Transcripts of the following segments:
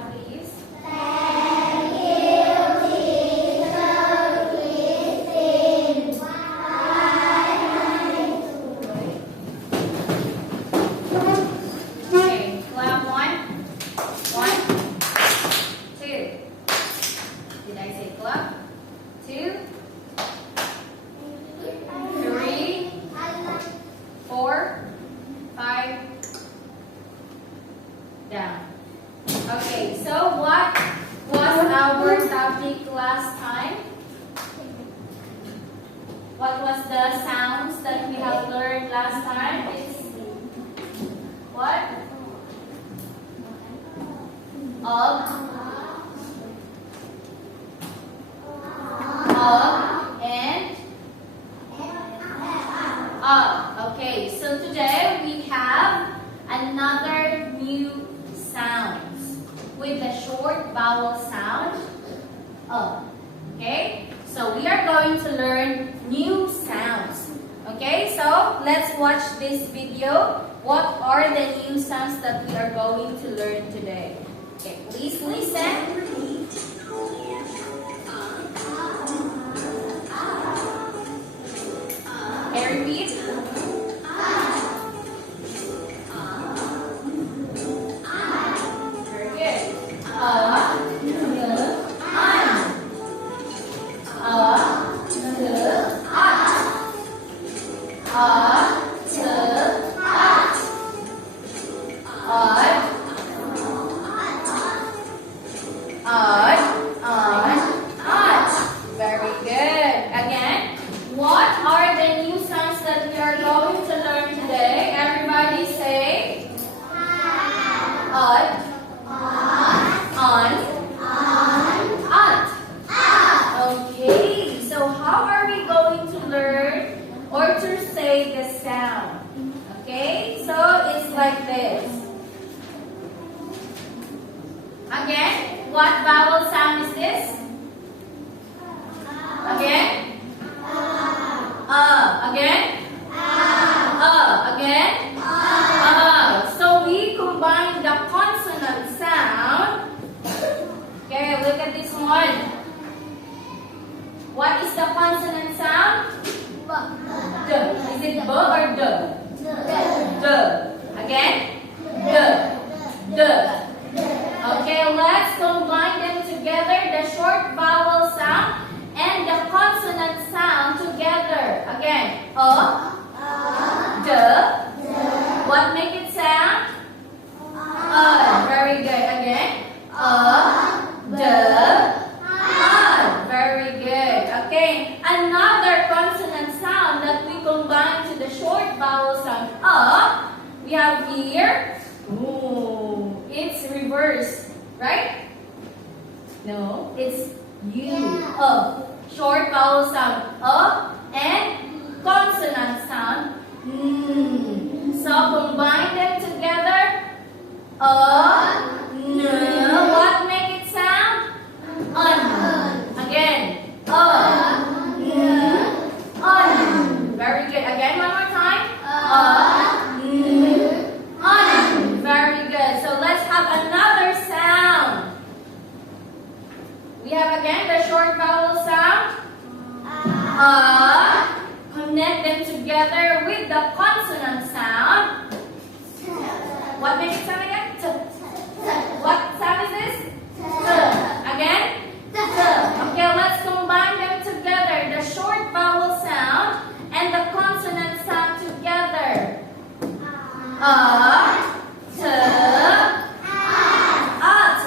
one, please. Okay, clap one. One, two. Did I say clap? Two, three, four, five, down. Okay, so what was our topic last time? What was the sounds that we have learned last time? It's what? Of, and of. Okay, so today we have another new sounds with the short vowel sound of. Okay, so we are going to learn new sounds. Okay, so let's watch this video. What are the new sounds that we are going to learn today? Okay, please listen. Okay, repeat. Very good. Very good. Again, what are the new sounds that we are going to learn today? Everybody say odd, on, aunt. Okay, so how are we going to learn or to say the sound? Okay, so it's like this. Again, what vowel sound is this? Again? Again? Again? So we combine the consonant sound. Okay, look at this one. What is the consonant sound? D. Is it B or D? D. Again? D. Okay, let's combine them together, the short vowel sound and the consonant sound together. Again, D. What make it sound? Very good. Again, D. Very good. Okay, another consonant sound that we combine to the short vowel sound we have here. Ooh, it's reverse, right? No, it's U. Short vowel sound and consonant sound So combine them together. What make it sound? Again. Very good. Again, one more time. Very good. So let's have another sound. We have again the short vowel sound. Connect them together with the consonant sound. What makes it sound again? What sound is this? Again? Okay, let's combine them together. The short vowel sound and the consonant sound together.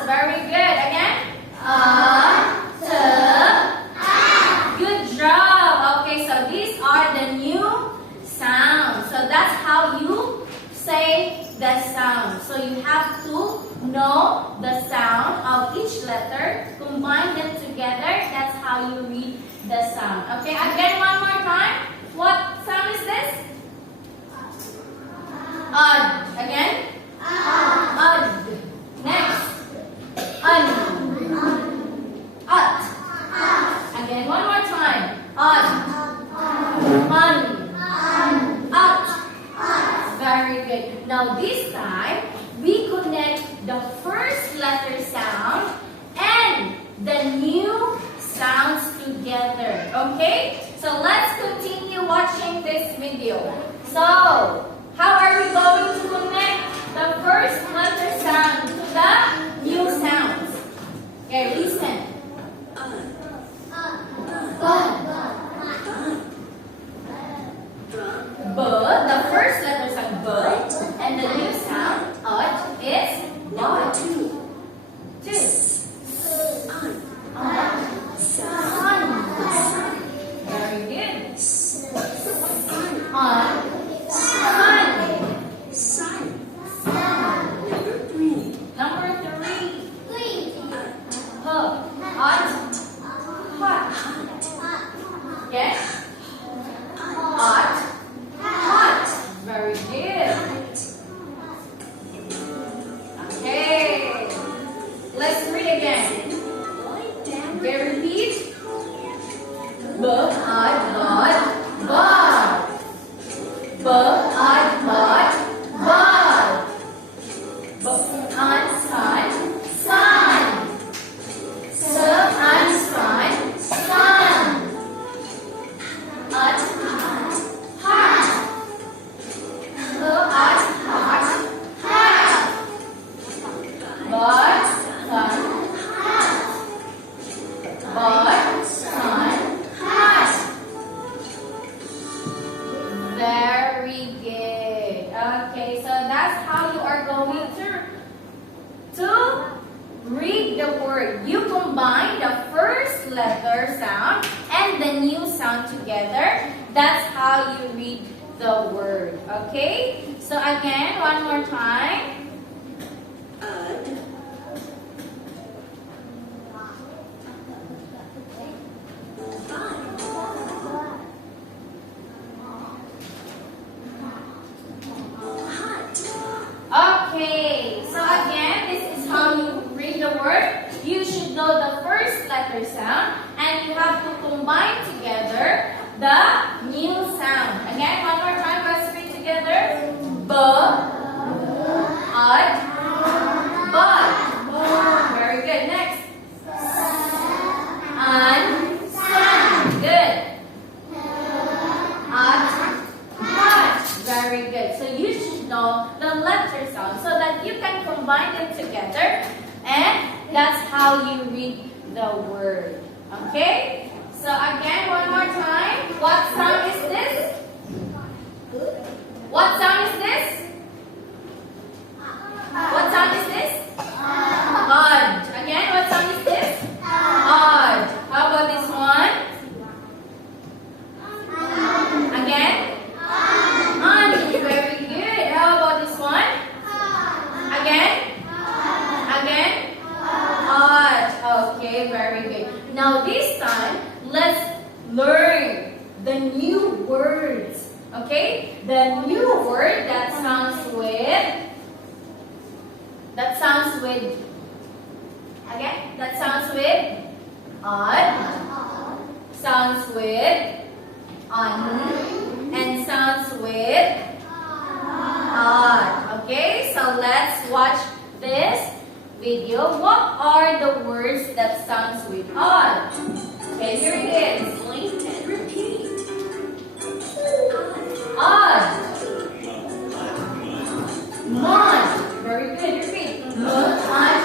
Very good. Again? Good job. Okay, so these are the new sounds. So that's how you say the sound. So you have to know the sound of each letter, combine them together. That's how you read the sound. Okay, again, one more time. What sound is this? Again? Next. Again, one more time. Very good. Now this time, we connect the first letter sound Okay? So let's continue watching this video. So, how are we going to connect the first letter sound to the new sounds? Okay, listen. B, the first letter sound B, and the new sound ut is what? Two. Sun. Very good. Sun. Number three. Hot. Okay. Hot. Very good. Okay. Let's read again. Okay, repeat. Bud. Very good. Okay, so that's how you are going to read the word. You combine the first letter sound and the new sound together. That's how you read the word. Okay? So again, one more time. Okay, so again, this is how you read the word. You should know the first letter sound and you have to combine together the new sound. Again, one more time, let's read together. B, bud. Very good. Next. Sun. Good. Very good. So you should know the letter sound so that you can combine them together and that's how you read the word. Okay? So again, one more time. What sound is this? What sound is this? What sound is this? Odd. Again, what sound is this? Odd. How about this one? Again? Very good. How about this one? Again? Odd. Okay, very good. Now this time, let's learn the new words. Okay? The new word that sounds with odd, sounds with and sounds with odd. Okay, so let's watch this video. What are the words that sounds with odd? Okay, here it is. Repeat. Odd. Mod. Very good. Repeat. Mod.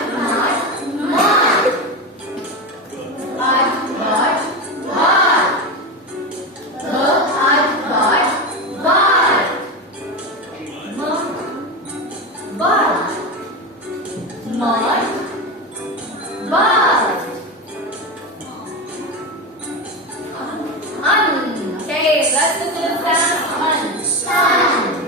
Okay, let's do the sound. Sun.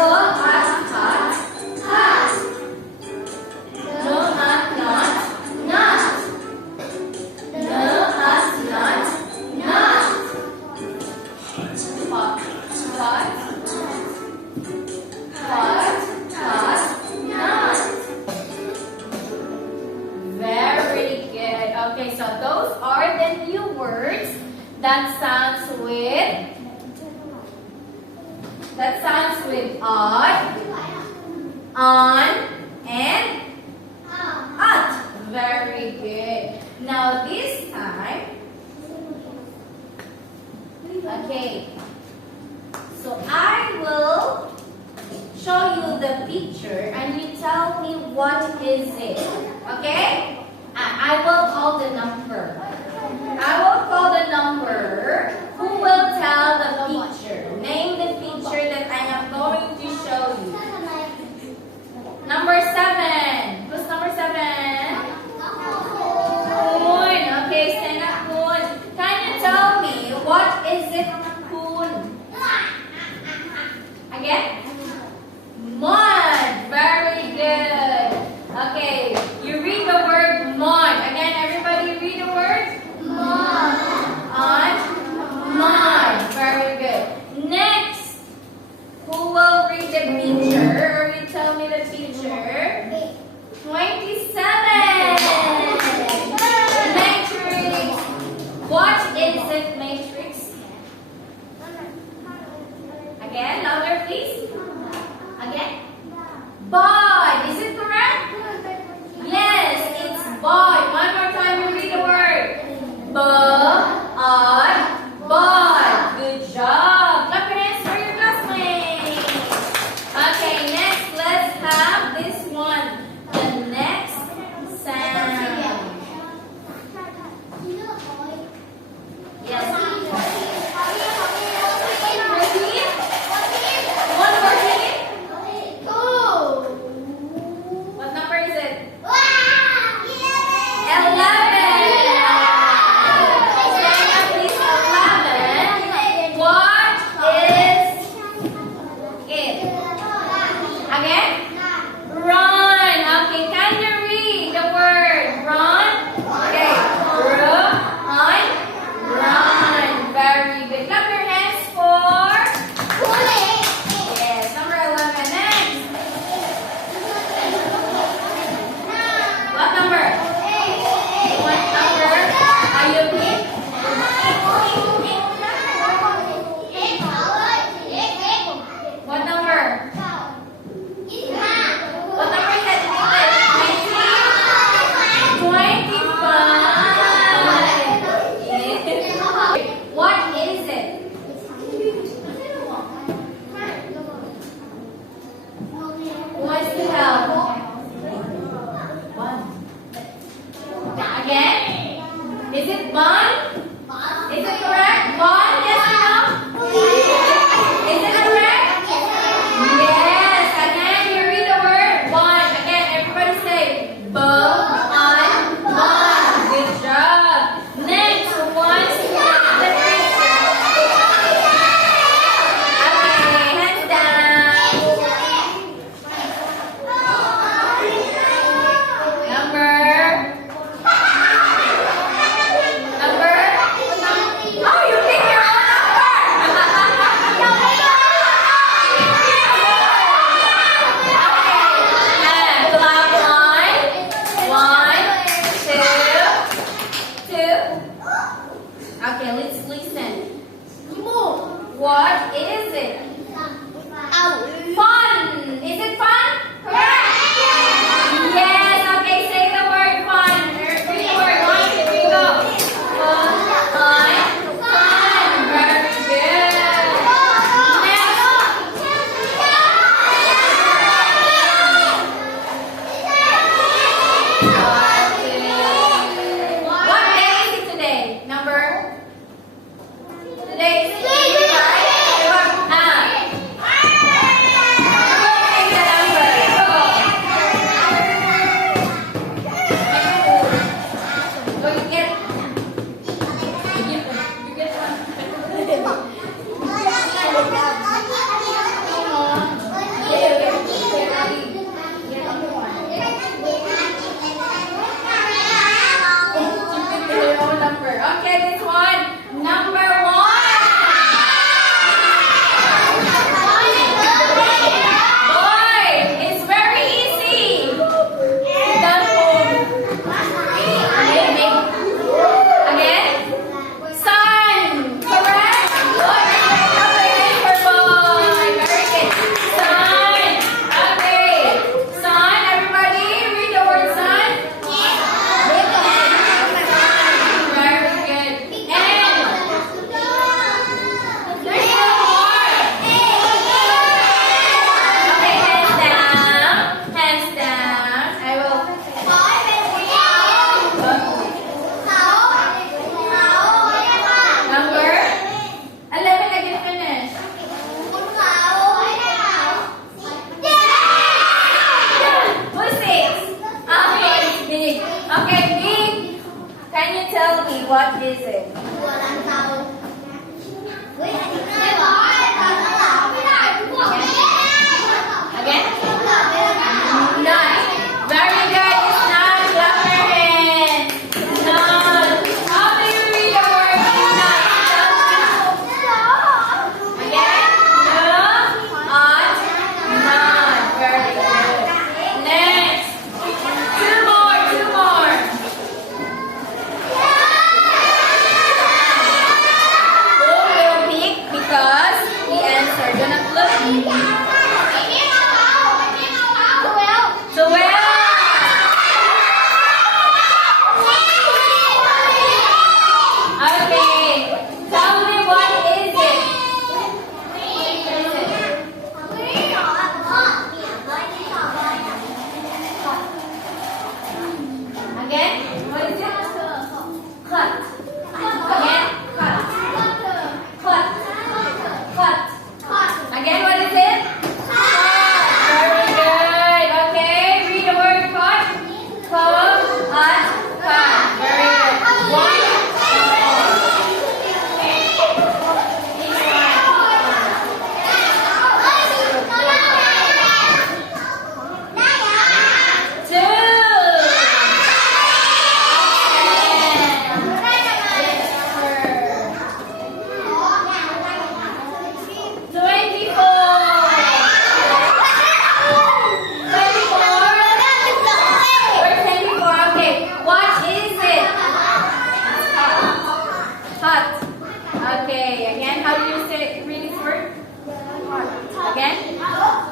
Hot, hot. No, not, not. No, hot, not. Hot, hot. Hot, not. Very good. Okay, so those are the new words that sounds with odd, on, and at. Very good. Now this time, okay. So I will show you the picture and you tell me what is it. Okay? I will call the number. I will call the number. Who will tell the picture? Name the picture that I am going to show you. Number 7. Who's number 7? Poon. Okay, stand up, Poon. Can you tell me what is it, Poon? Again? Mud. Very good. Okay, you read the word mud. Again, everybody read the word? Mud. On. Mud. Very good. Next, who will read the picture? Or you tell me the picture? 27. Matrix. What is it, Matrix? Again, louder please. Again. Bod. Is it correct? Yes, it's bod. One more time, you read the word. Bod. Good job. Clap your hands for your classmates. Okay, next, let's have this one. The next sound. Yes. Repeat. One more hit.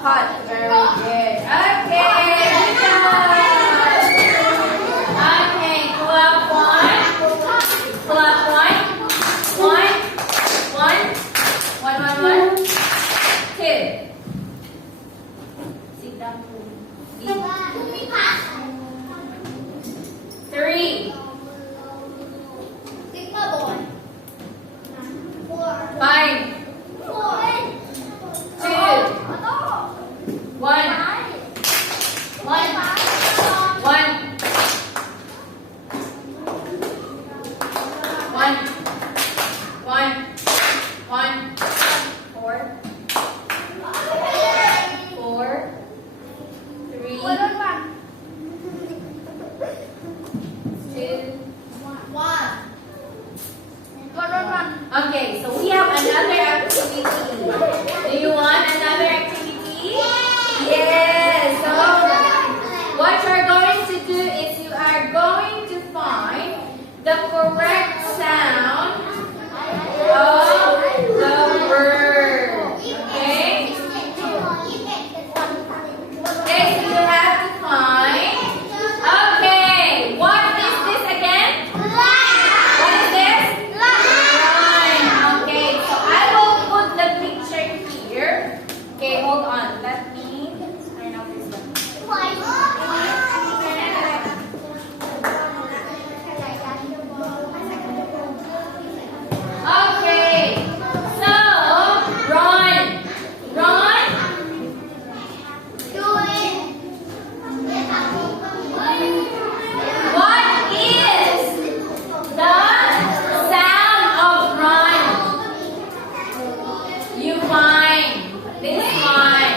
Hot. Very good. Okay. Good job. Okay. Clap one. Clap one. One. One. One, one, one. Two. Sit down. Three. Five. Two. One. One. One. One. One. One. Four. Four. Three. Two. Okay, so we have another activity. Do you want another activity? Yes. So what you're going to do is you are going to find the correct sound of the word. Okay? Okay, so you have to find. Okay, what is this again? What is this? Line. Okay, so I will put the picture here. Okay, hold on. Let me turn off this one. Okay, so run. Run. What is the sound of run? You find this one.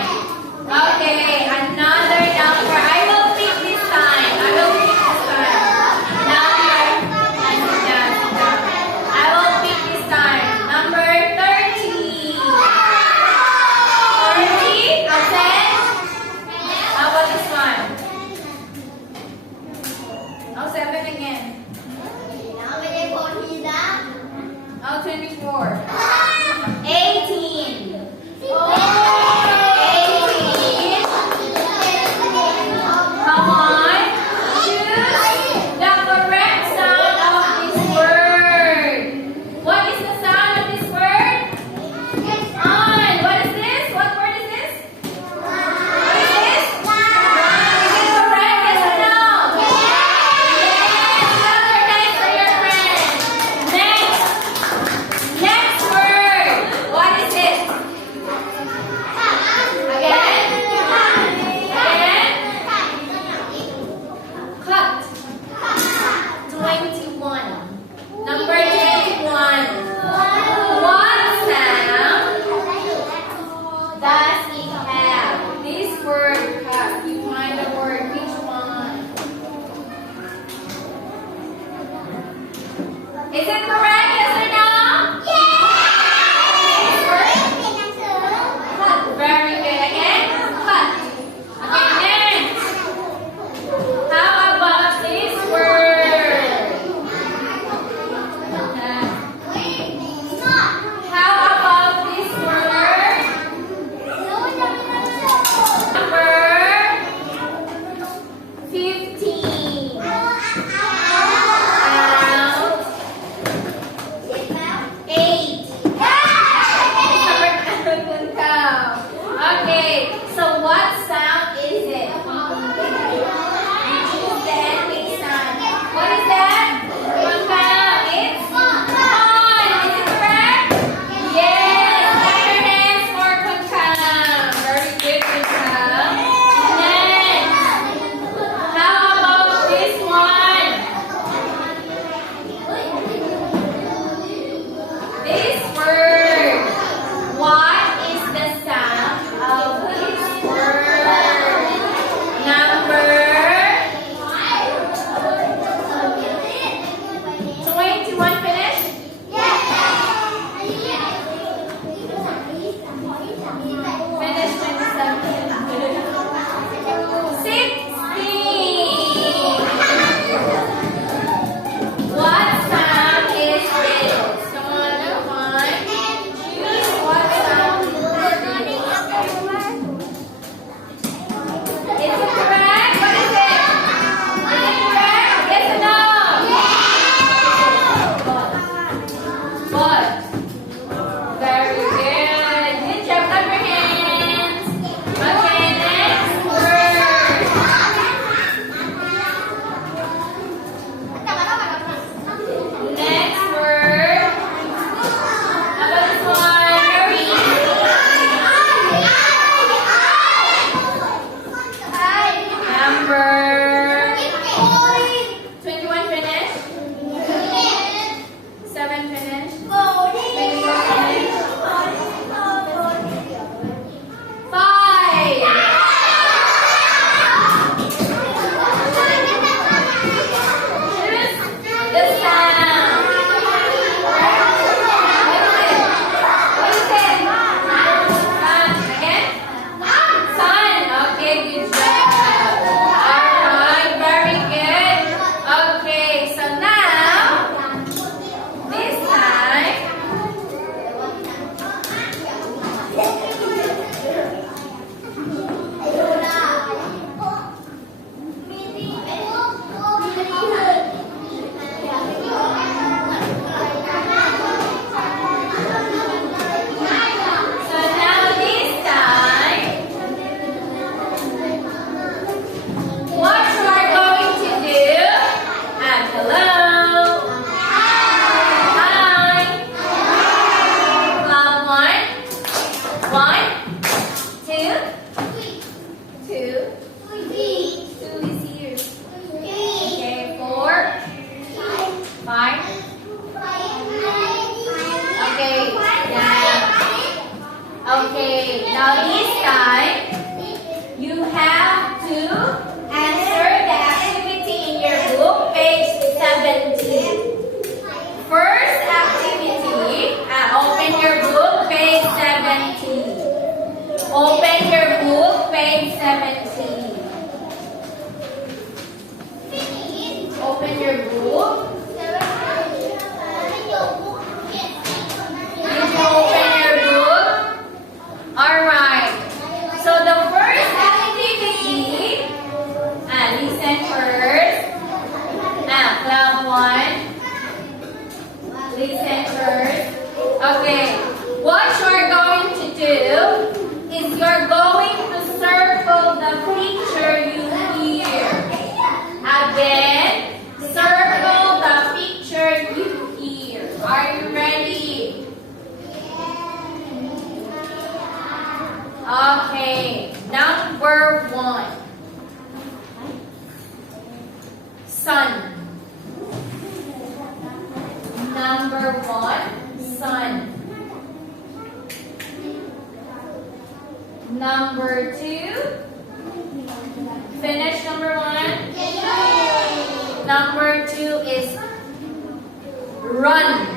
2. Finish number 1. Number 2 is run.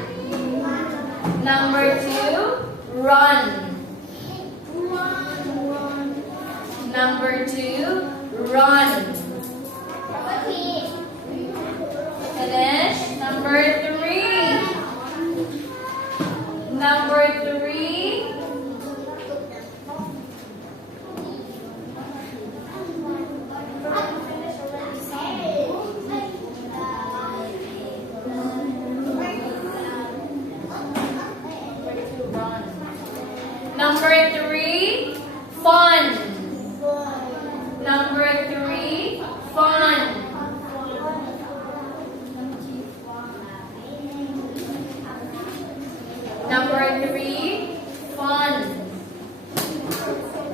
Number 2, run. Number 2, run. Finish. Number 3. Number 3. Number 3, fun. Number 3, fun. Number 3, fun.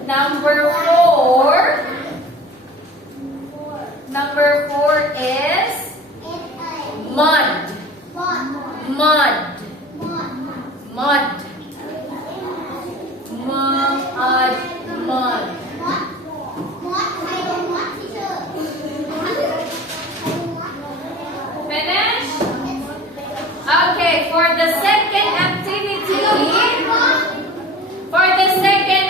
Number 4. Number 4 is mud. Mud. Mud. Mud. Mud. Finish? Okay, for the second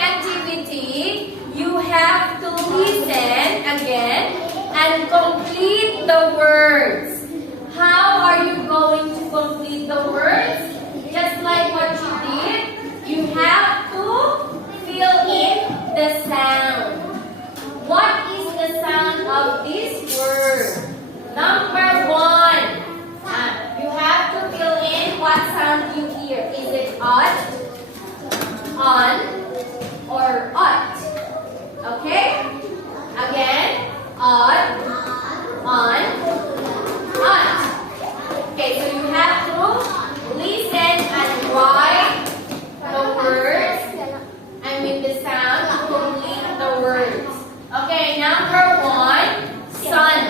activity, you have to listen again and complete the words. How are you going to complete the words? Just like what you did, you have to fill in the sound. What is the sound of this word? Number 1. You have to fill in what sound you hear. Is it ot, on, or ot? Okay? Again, ot, on, ot. Okay, so you have to listen and write the words, the sound to complete the words. Okay, number 1, sun.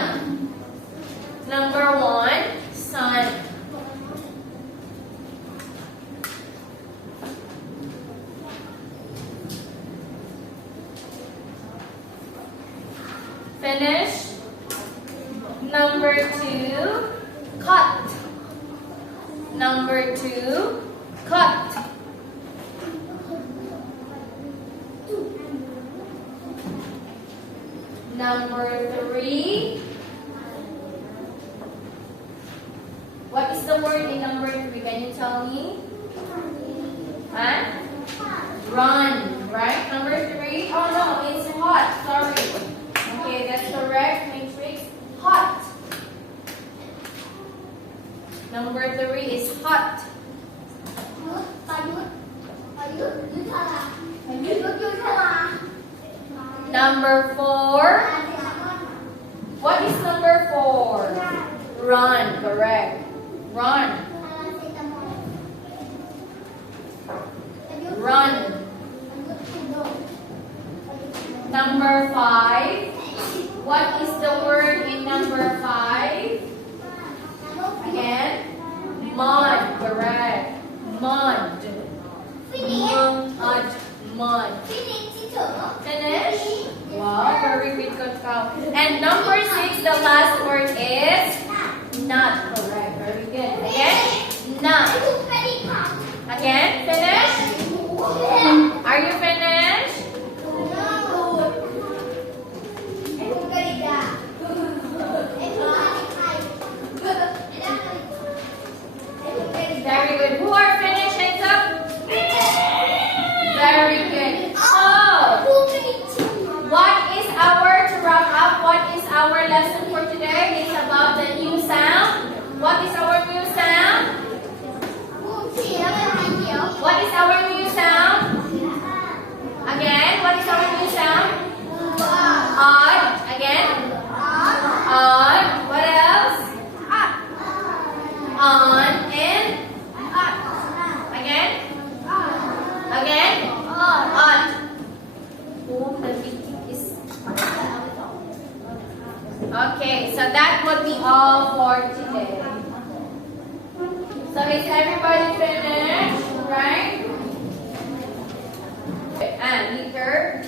Number 1, sun. Finish. Number 2, cut. Number 2, cut. Number 3. What is the word in number 3? Can you tell me? Huh? Run, right? Number 3. Oh no, it's hot. Sorry. Okay, that's correct. Matrix. Hot. Number 3 is hot. Number 4. What is number 4? Run, correct. Run. Run. Number 5. What is the word in number 5? Again, mud, correct. Mud. Mud. Mud. Finish? Wow, very good, good cow. And number 6, the last word is nut, correct. Very good. Again, nut. Again, finish? Are you finished? Very good. Who are finished? Hands up. Very good. What is our, to wrap up, what is our lesson for today? It's about the new sound. What is our new sound? What is our new sound? Again, what is our new sound? Odd. Again? Odd. What else? On and again? Again? On. Okay, so that would be all for today. So is everybody finished? Right? And meter.